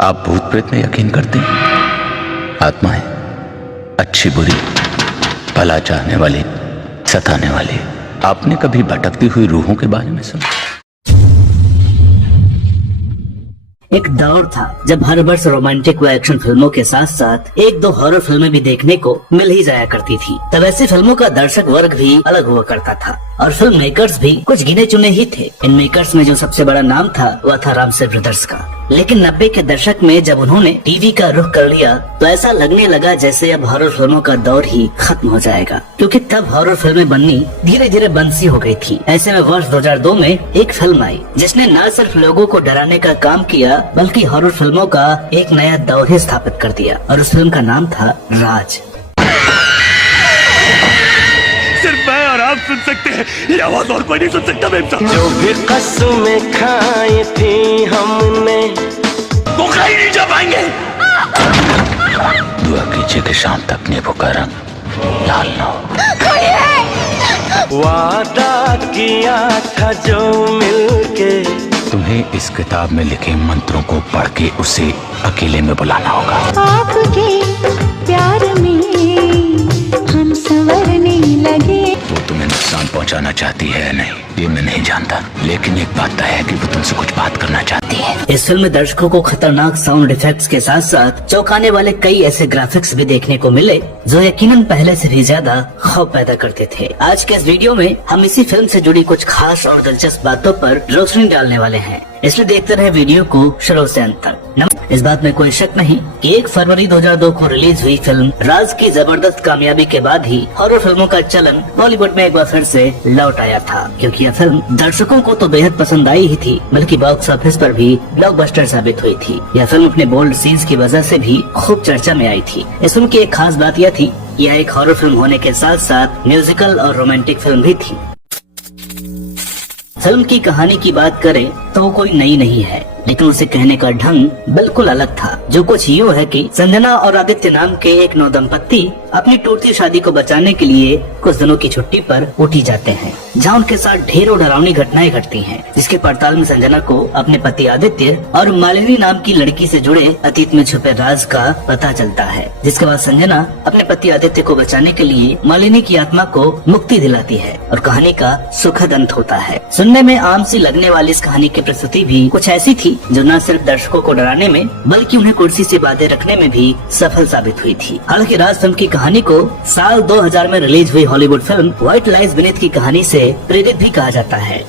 आप भूत प्रेत में यकीन करते हैं? आत्माएं, अच्छी बुरी, भला चाहने वाली, सताने वाली। आपने कभी भटकती हुई रूहों के बारे में सुना? एक दौर था जब हर वर्ष रोमांटिक व एक्शन फिल्मों के साथ साथ एक दो हॉरर फिल्में भी देखने को मिल ही जाया करती थी। तब ऐसी फिल्मों का दर्शक वर्ग भी अलग हुआ करता था और फिल्म मेकर्स भी कुछ गिने चुने ही थे। इन मेकर्स में जो सबसे बड़ा नाम था वह था रामसे ब्रदर्स का। लेकिन 90 के दशक में जब उन्होंने टीवी का रुख कर लिया तो ऐसा लगने लगा जैसे अब हॉरर फिल्मों का दौर ही खत्म हो जाएगा, क्योंकि तब हॉरर फिल्में बननी धीरे धीरे बंद सी हो गई थी। ऐसे में वर्ष 2002 में एक फिल्म आई जिसने न सिर्फ लोगों को डराने का काम किया बल्कि हॉरर फिल्मों का एक नया दौर ही स्थापित कर दिया, और उस फिल्म का नाम था राज। सिर्फ मैं और आप सुन सकते हैं, ये आवाज और कोई नहीं सुन सकता। मेम साहब, जो भी कसमें खाई थी हमने वो कहीं नहीं जा पाएंगे। दुआ कीजिए कि शाम तक नींबू का रंग लाल न हो। वादा किया था जो मिलके, तुम्हें इस किताब में लिखे मंत्रों को पढ़ के उसे अकेले में बुलाना होगा। आपके प्यार में हम संवरने लगे। वो तुम्हें नुकसान पहुंचाना चाहती है या नहीं ये मैं नहीं जानता, लेकिन एक बात तय है कि वो तुमसे कुछ बात करना चाहती है। इस फिल्म में दर्शकों को खतरनाक साउंड इफेक्ट्स के साथ साथ चौंकाने वाले कई ऐसे ग्राफिक्स भी देखने को मिले जो यकीनन पहले से भी ज्यादा खौफ पैदा करते थे। आज के इस वीडियो में हम इसी फिल्म से जुड़ी कुछ खास और दिलचस्प बातों पर रोशनी डालने वाले हैं, इसलिए देखते रहे वीडियो को शुरू से अंत तक। इस बात में कोई शक नहीं कि 1 फरवरी 2002 को रिलीज हुई फिल्म राज की जबरदस्त कामयाबी के बाद ही हॉरर फिल्मों का चलन बॉलीवुड में एक बार फिर से लौट आया था, क्योंकि यह फिल्म दर्शकों को तो बेहद पसंद आई ही थी बल्कि बॉक्स ऑफिस पर भी ब्लॉकबस्टर साबित हुई थी। यह फिल्म अपने बोल्ड सीन्स की वजह से भी खूब चर्चा में आई थी। इस फिल्म की एक खास बात यह थी, यह एक हॉरर फिल्म होने के साथ साथ म्यूजिकल और रोमांटिक फिल्म भी थी। फिल्म की कहानी की बात करें तो वो कोई नई नहीं है, लेकिन उसे कहने का ढंग बिल्कुल अलग था। जो कुछ यूँ है कि संजना और आदित्य नाम के एक नवदंपति अपनी टूटती शादी को बचाने के लिए कुछ दिनों की छुट्टी पर उठी जाते हैं, जहाँ उनके साथ ढेरों डरावनी घटनाएं घटती हैं, जिसके पड़ताल में संजना को अपने पति आदित्य और मालिनी नाम की लड़की से जुड़े अतीत में छुपे राज का पता चलता है। जिसके बाद संजना अपने पति आदित्य को बचाने के लिए मालिनी की आत्मा को मुक्ति दिलाती है और कहानी का सुखद अंत होता है। सुनने में आम सी लगने वाली इस कहानी की प्रस्तुति भी कुछ ऐसी थी जो न सिर्फ दर्शकों को डराने में बल्कि उन्हें कुर्सी से बांधे रखने में भी सफल साबित हुई थी। हालांकि राज फिल्म की कहानी को साल 2000 में रिलीज हुई Hollywood film white lies beneath की कहानी से प्रेरित भी कहा जाता है।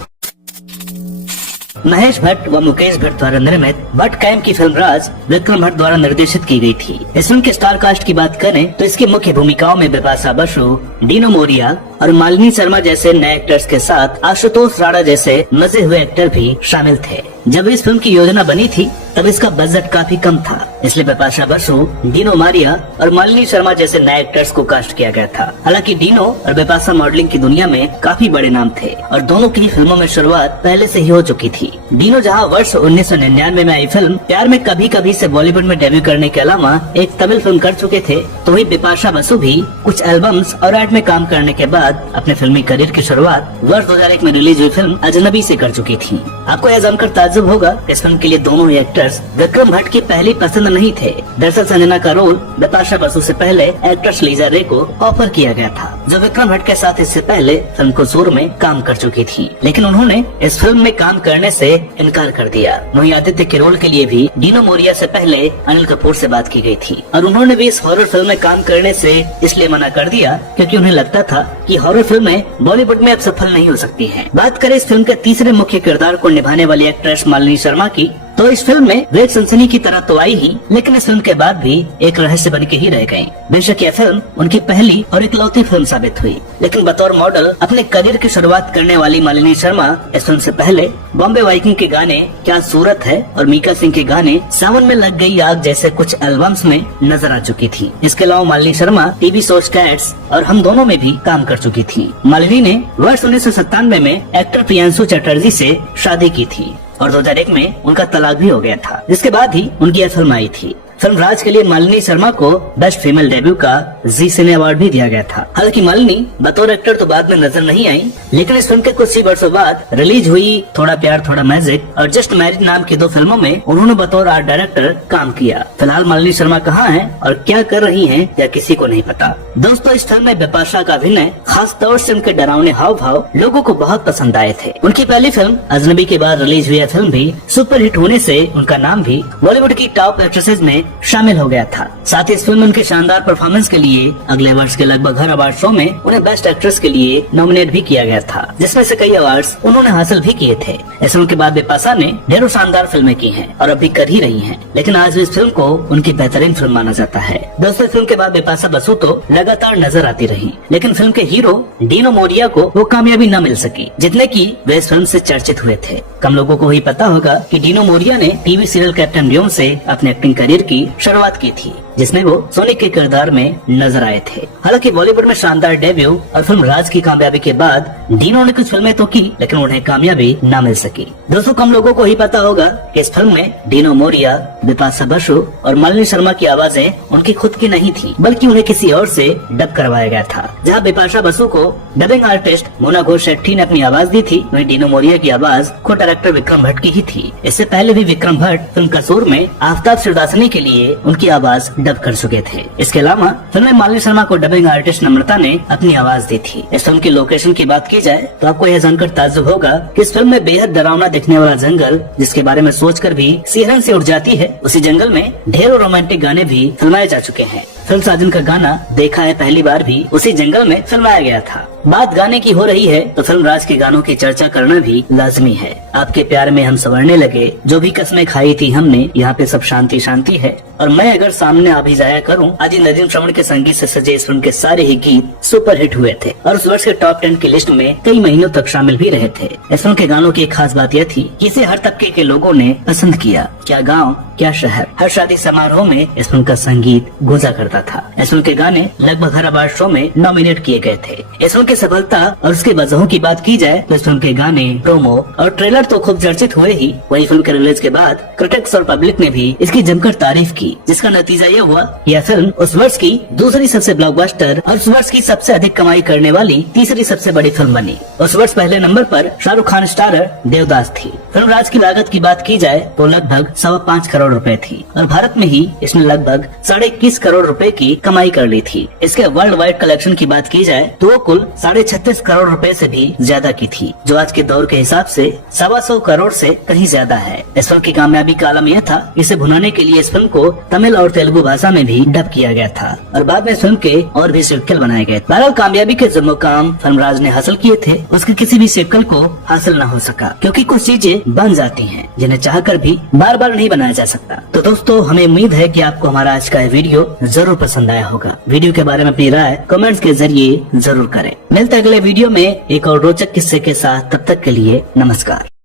महेश भट्ट व मुकेश भट्ट द्वारा निर्मित भट्ट कैम की फिल्म राज विक्रम भट्ट द्वारा निर्देशित की गई थी। इस फिल्म के स्टार कास्ट की बात करें तो इसकी मुख्य भूमिकाओं में बिपाशा बसु, डीनो मोरिया और मालिनी शर्मा जैसे नए एक्टर्स के साथ आशुतोष राणा जैसे मजे हुए एक्टर भी शामिल थे। जब इस फिल्म की योजना बनी थी तब इसका बजट काफी कम था, इसलिए बिपाशा बसु, डीनो मारिया और मालिनी शर्मा जैसे नए एक्टर्स को कास्ट किया गया था। हालांकि डीनो और बिपाशा मॉडलिंग की दुनिया में काफी बड़े नाम थे और दोनों की फिल्मों में शुरुआत पहले से ही हो चुकी थी। डीनो जहां वर्ष 1999 में आई फिल्म प्यार में कभी कभी से बॉलीवुड में डेब्यू करने के अलावा एक तमिल फिल्म कर चुके थे, तो वही बिपाशा बसु भी कुछ एल्बम्स और एड में काम करने के बाद अपने फिल्मी करियर की शुरुआत वर्ष 2001 में रिलीज हुई फिल्म अजनबी से कर चुकी थी। आपको यह जानकर ताज्जुब होगा इस फिल्म के लिए दोनों ही एक्टर्स विक्रम भट्ट की पहली पसंद नहीं थे। दरअसल संजना का रोल बिपाशा बसु से पहले एक्ट्रेस लीजा रे को ऑफर किया गया था, जो विक्रम भट्ट के साथ इससे पहले फिल्म कुसूर में काम कर चुकी थी, लेकिन उन्होंने इस फिल्म में काम करने से इनकार कर दिया। वहीं आदित्य के रोल के लिए भी डीनो मोरिया से पहले अनिल कपूर से बात की गई थी और उन्होंने भी इस हॉरर फिल्म में काम करने से इसलिए मना कर दिया क्योंकि उन्हें लगता था कि हॉरर फिल्में बॉलीवुड में अब सफल नहीं हो सकती हैं। बात करें इस फिल्म के तीसरे मुख्य किरदार को निभाने वाली एक्ट्रेस मालिनी शर्मा की, तो इस फिल्म में वे एक सनसनी की तरह तो आई ही, लेकिन इस फिल्म के बाद भी एक रहस्य बन के ही रह गयी। बेशक यह फिल्म उनकी पहली और इकलौती फिल्म साबित हुई, लेकिन बतौर मॉडल अपने करियर की शुरुआत करने वाली मालिनी शर्मा इस फिल्म से पहले बॉम्बे वाइकिंग के गाने क्या सूरत है और मीका सिंह के गाने सावन में लग गई आग जैसे कुछ एल्बम्स में नजर आ चुकी थी। इसके अलावा Malini Sharma TV show cats और हम दोनों में भी काम कर चुकी थी। मालिनी ने वर्ष 1997 में एक्टर प्रियांशु चटर्जी से शादी की थी और 2001 में उनका तलाक भी हो गया था, जिसके बाद ही उनकी यह फिल्म आई थी। फिल्म राज के लिए मालिनी शर्मा को बेस्ट फीमेल डेब्यू का जी सिने अवार्ड भी दिया गया था। हालांकि मालिनी बतौर एक्टर तो बाद में नजर नहीं आई, लेकिन इस फिल्म के कुछ ही वर्षों बाद रिलीज हुई थोड़ा प्यार थोड़ा मैजिक और जस्ट मैरिड नाम की 2 फिल्मों में उन्होंने बतौर आर्ट डायरेक्टर काम किया। फिलहाल मालिनी शर्मा कहाँ हैं और क्या कर रही हैं या किसी को नहीं पता। दोस्तों, इस फिल्म में बिपाशा का अभिनय, खास तौर से उनके डरावने हाव भाव लोगों को बहुत पसंद आए थे। उनकी पहली फिल्म अजनबी के बाद रिलीज हुई फिल्म भी सुपर हिट होने से उनका नाम भी बॉलीवुड की टॉप एक्ट्रेसेस में शामिल हो गया था। साथ ही इस फिल्म में उनके शानदार परफॉर्मेंस के लिए अगले वर्ष के लगभग हर अवार्ड शो में उन्हें बेस्ट एक्ट्रेस के लिए नॉमिनेट भी किया गया था, जिसमें से कई अवार्ड्स उन्होंने हासिल भी किए थे। इस फिल्म के बाद बिपाशा ने ढेरों शानदार फिल्में की हैं और अभी कर ही रही हैं, लेकिन आज भी इस फिल्म को उनकी बेहतरीन फिल्म माना जाता है। दोस्तों, फिल्म के बाद बिपाशा बसु तो लगातार नजर आती रही, लेकिन फिल्म के हीरो डीनो मोरिया को वो कामयाबी न मिल सकी जितने की वे इस फिल्म से चर्चित हुए थे। कम लोगों को ही पता होगा कि डीनो मोरिया ने टीवी सीरियल कैप्टन ड्यूम से अपने एक्टिंग करियर की शुरुआत की थी, जिसमें वो सोनिक के किरदार में नजर आए थे। हालांकि बॉलीवुड में शानदार डेब्यू और फिल्म राज की कामयाबी के बाद डीनो ने कुछ फिल्में तो की, लेकिन उन्हें कामयाबी न मिल सकी। दोस्तों, कम लोगों को ही पता होगा कि इस फिल्म में डीनो मोरिया, बिपाशा बसु और मालिनी शर्मा की आवाजें उनकी खुद की नहीं थी, बल्कि उन्हें किसी और से डब करवाया गया था। जहाँ बिपाशा बसु को डबिंग आर्टिस्ट मोना घोष शेट्टी ने अपनी आवाज दी थी, वहीं डीनो मोरिया की आवाज खुद डायरेक्टर विक्रम भट्ट की ही थी। इससे पहले भी विक्रम भट्ट फिल्म कसूर में आफ्ताब शिवदासनी के लिए उनकी आवाज डब कर चुके थे। इसके अलावा फिल्म में मालिनी शर्मा को डबिंग आर्टिस्ट नम्रता ने अपनी आवाज दी थी। इस फिल्म की लोकेशन की बात की जाए तो आपको यह जानकर ताज्जुब होगा कि इस फिल्म में बेहद डरावना दिखने वाला जंगल, जिसके बारे में सोचकर भी सिहरन से उठ जाती है, उसी जंगल में ढेरों रोमांटिक गाने भी फिल्माए जा चुके हैं। फिल्म साजन का गाना देखा है पहली बार भी उसी जंगल में फिल्माया गया था। बात गाने की हो रही है तो फिल्म राज के गानों की चर्चा करना भी लाजमी है। आपके प्यार में हम संवरने लगे, जो भी कस्में खाई थी हमने, यहाँ पे सब शांति शांति है, और मैं अगर सामने आ भी जाया करूँ, आदि नदीम श्रवण के संगीत से सजे इस फिल्म के सारे ही गीत सुपर हिट हुए थे और उस वर्ष के टॉप 10 की लिस्ट में कई महीनों तक शामिल भी रहे थे। इस फिल्म के गानों की एक खास बात यह थी कि इसे हर तबके के लोगों ने पसंद किया। क्या गाँव क्या शहर, हर शादी समारोह में इस फिल्म का संगीत गूंजा करता था। इस फिल्म के गाने लगभग हर अवार्ड शो में नॉमिनेट किए गए थे। इस फिल्म की सफलता और उसके वजहों की बात की जाए तो इस फिल्म के गाने, प्रोमो और ट्रेलर तो खूब चर्चित हुए ही, वही फिल्म के रिलीज के बाद क्रिटिक्स और पब्लिक ने भी इसकी जमकर तारीफ की, जिसका नतीजा यह हुआ यह फिल्म उस वर्ष की दूसरी सबसे ब्लॉकबस्टर और उस वर्ष की सबसे अधिक कमाई करने वाली तीसरी सबसे बड़ी फिल्म बनी। उस वर्ष पहले नंबर पर शाहरुख खान स्टारर देवदास थी। फिल्म राज की लागत की बात की जाए तो लगभग 5.25 करोड़ रुपए थी और भारत में ही इसने लगभग 21.5 करोड़ रुपए की कमाई कर ली थी। इसके वर्ल्ड वाइड कलेक्शन की बात की जाए तो वो कुल 36.5 करोड़ रुपए से भी ज्यादा की थी, जो आज के दौर के हिसाब से 125 करोड़ से कहीं ज्यादा है। इस फिल्म की कामयाबी का आलम यह था, इसे भुनाने के लिए इस फिल्म को तमिल और तेलुगु भाषा में भी डब किया गया था और बाद में इस फिल्म के और भी सिक्वल बनाए गए। बहरहाल कामयाबी के जो मुकाम फिल्म राज ने हासिल किए थे, उसके किसी भी सिक्वल को हासिल न हो सका, क्योंकि कुछ चीजें बन जाती हैं जिन्हें चाहकर भी बार बार नहीं बनाया जा सकता। तो दोस्तों, हमें उम्मीद है कि आपको हमारा आज का वीडियो जरूर पसंद आया होगा। वीडियो के बारे में अपनी राय कमेंट्स के जरिए जरूर करें। मिलते हैं अगले वीडियो में एक और रोचक किस्से के साथ। तब तक के लिए नमस्कार।